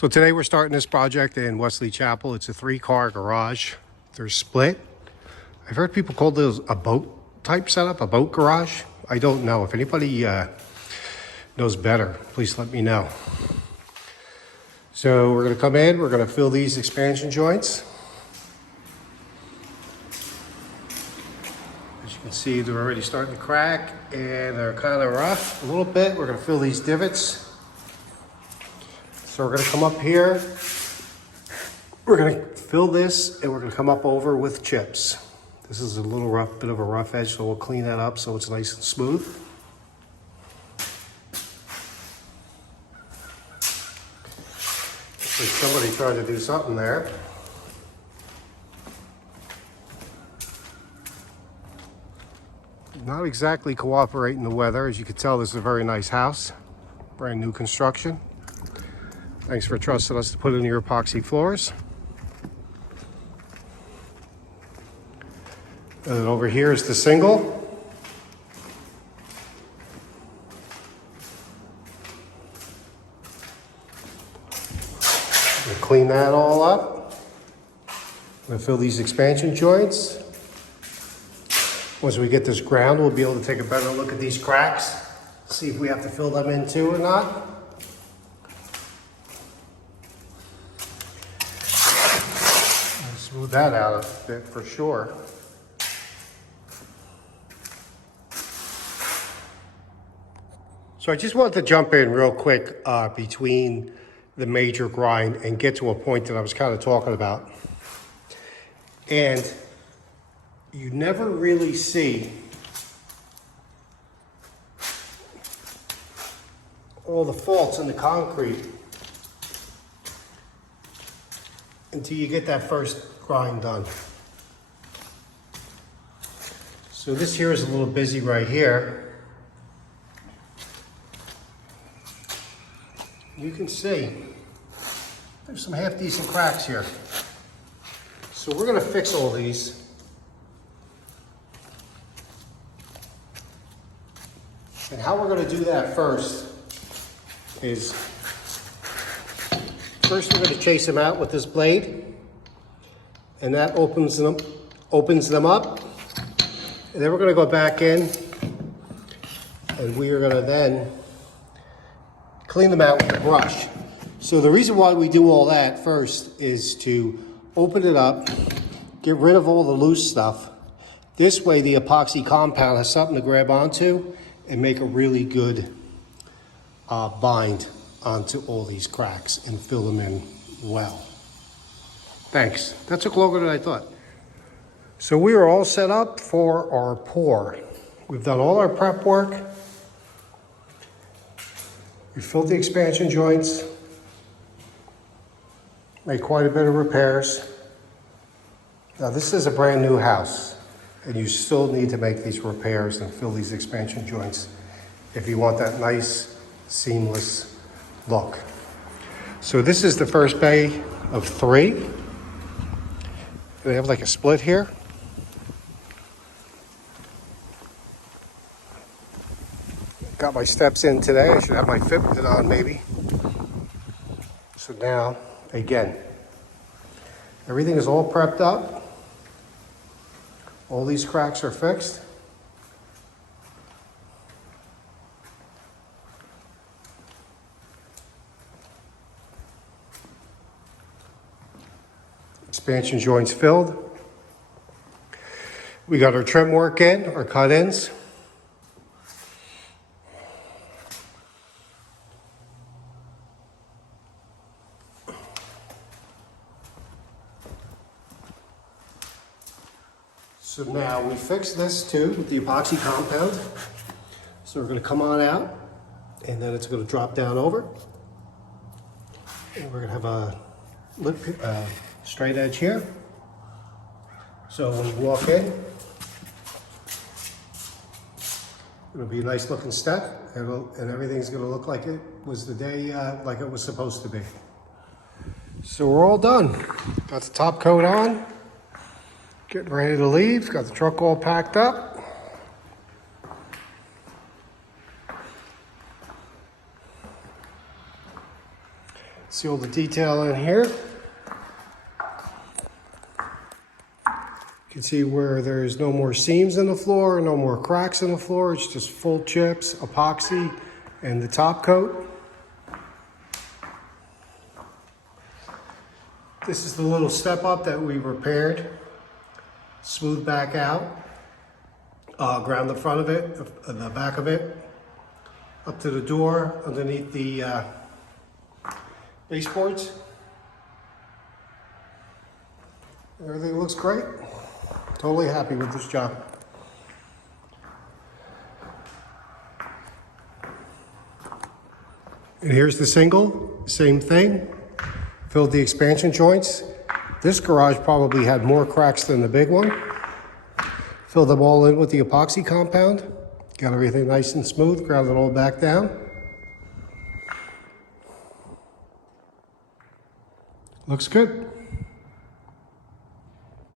So today we're starting this project in Wesley Chapel. It's a 3-car garage. They're split. I've heard people call those a boat type setup, a boat garage. I don't know. If anybody knows better, please let me know. So we're going to come in, we're going to fill these expansion joints. As you can see, they're already starting to crack and they're kind of rough a little bit. We're going to fill these divots. So we're going to come up here, we're going to fill this, and we're going to come up over with chips. This is a little rough, bit of a rough edge, so we'll clean that up so it's nice and smooth. Looks like somebody tried to do something there. Not exactly cooperating the weather. As you can tell, this is a very nice house, brand new construction. Thanks for trusting us to put in your epoxy floors. And then over here is the single. We'll clean that all up. We'll fill these expansion joints. Once we get this ground, we'll be able to take a better look at these cracks, see if we have to fill them in too or not. Smooth that out a bit for sure. So I just wanted to jump in real quick between the major grind and get to a point that I was kind of talking about. And you never really see all the faults in the concrete until you get that first grind done. So this here is a little busy right here. You can see there's some half decent cracks here. So we're gonna fix all these. And how we're gonna do that first is, first we're gonna chase them out with this blade, and that opens them up. And then we're gonna go back in and we are gonna then clean them out with a brush. So the reason why we do all that first is to open it up, get rid of all the loose stuff. This way the epoxy compound has something to grab onto and make a really good bind onto all these cracks and fill them in well. Thanks. That took longer than I thought. So we are all set up for our pour. We've done all our prep work. We filled the expansion joints, made quite a bit of repairs. Now this is a brand new house and you still need to make these repairs and fill these expansion joints if you want that nice, seamless look. So this is the first bay of 3. They have like a split here. Got my steps in today. I should have my Fitbit on maybe. So now, again, everything is all prepped up. All these cracks are fixed. Expansion joints filled. We got our trim work in, our cut-ins. So now we fix this too with the epoxy compound. So we're going to come on out and then it's going to drop down over. And we're going to have a straight edge here. So when you walk in, it'll be a nice looking step and everything's going to look like it was the day, like it was supposed to be. So we're all done. Got the top coat on. Getting ready to leave, got the truck all packed up. See all the detail in here. You can see where there's no more seams in the floor, no more cracks in the floor. It's just full chips, epoxy, and the top coat. This is the little step up that we repaired. Smooth back out. Ground the front of it, the back of it, up to the door, underneath the baseboards. Everything looks great. Totally happy with this job. And here's the single, same thing. Filled the expansion joints. This garage probably had more cracks than the big one. Filled them all in with the epoxy compound. Got everything nice and smooth, ground it all back down. Looks good.